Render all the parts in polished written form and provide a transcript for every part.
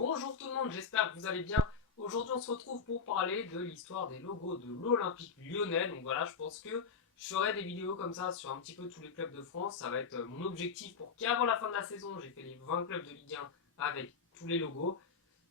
Bonjour tout le monde, j'espère que vous allez bien. Aujourd'hui on se retrouve pour parler de l'histoire des logos de l'Olympique Lyonnais. Donc voilà, je pense que je ferai des vidéos comme ça sur un petit peu tous les clubs de France. Ça va être mon objectif pour qu'avant la fin de la saison, j'ai fait les 20 clubs de Ligue 1 avec tous les logos.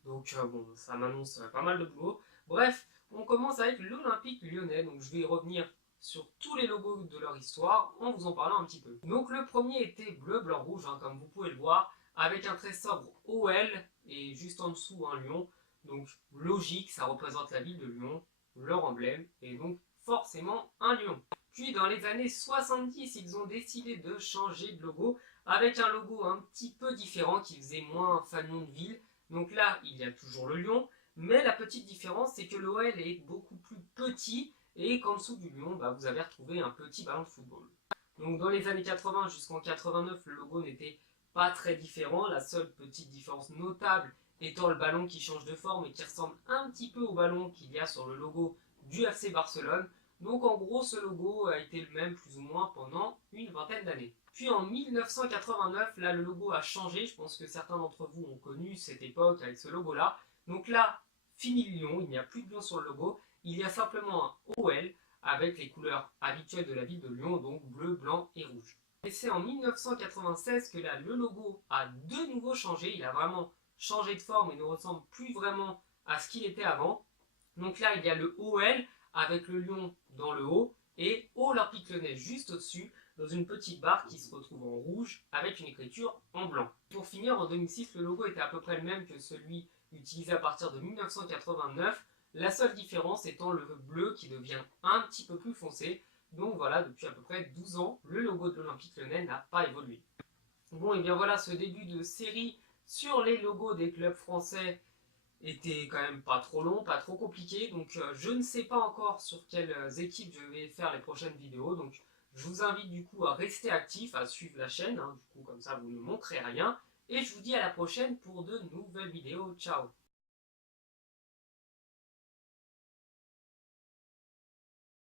Donc bon, ça m'annonce pas mal de boulot. Bref, on commence avec l'Olympique Lyonnais. Donc je vais revenir sur tous les logos de leur histoire en vous en parlant un petit peu. Donc le premier était bleu, blanc, rouge, comme vous pouvez le voir, avec un très sobre OL et juste en dessous un lion. Donc logique, ça représente la ville de Lyon, leur emblème, et donc forcément un lion. Puis dans les années 70, ils ont décidé de changer de logo avec un logo un petit peu différent qui faisait moins fanion de ville. Donc là, il y a toujours le lion, mais la petite différence, c'est que l'OL est beaucoup plus petit et qu'en dessous du lion, vous avez retrouvé un petit ballon de football. Donc dans les années 80 jusqu'en 89, le logo n'était pas très différent. La seule petite différence notable étant le ballon qui change de forme et qui ressemble un petit peu au ballon qu'il y a sur le logo du FC Barcelone. Donc en gros, ce logo a été le même plus ou moins pendant une vingtaine d'années. Puis en 1989, là le logo a changé. Je pense que certains d'entre vous ont connu cette époque avec ce logo-là. Donc là, fini le lion, il n'y a plus de lion sur le logo. Il y a simplement un OL avec les couleurs habituelles de la ville de Lyon, donc bleu, blanc et rouge. Et c'est en 1996 que là, le logo a de nouveau changé. Il a vraiment changé de forme et ne ressemble plus vraiment à ce qu'il était avant. Donc là, il y a le OL avec le lion dans le haut et Olympique Lyonnais juste au-dessus, dans une petite barre qui se retrouve en rouge avec une écriture en blanc. Pour finir, en 2006, le logo était à peu près le même que celui utilisé à partir de 1989. La seule différence étant le bleu qui devient un petit peu plus foncé. Donc voilà, depuis à peu près 12 ans, le logo de l'Olympique Lyonnais n'a pas évolué. Bon, et bien voilà, ce début de série sur les logos des clubs français était quand même pas trop long, pas trop compliqué. Donc je ne sais pas encore sur quelles équipes je vais faire les prochaines vidéos. Donc je vous invite du coup à rester actif, à suivre la chaîne. Du coup, comme ça, vous ne montrez rien. Et je vous dis à la prochaine pour de nouvelles vidéos. Ciao!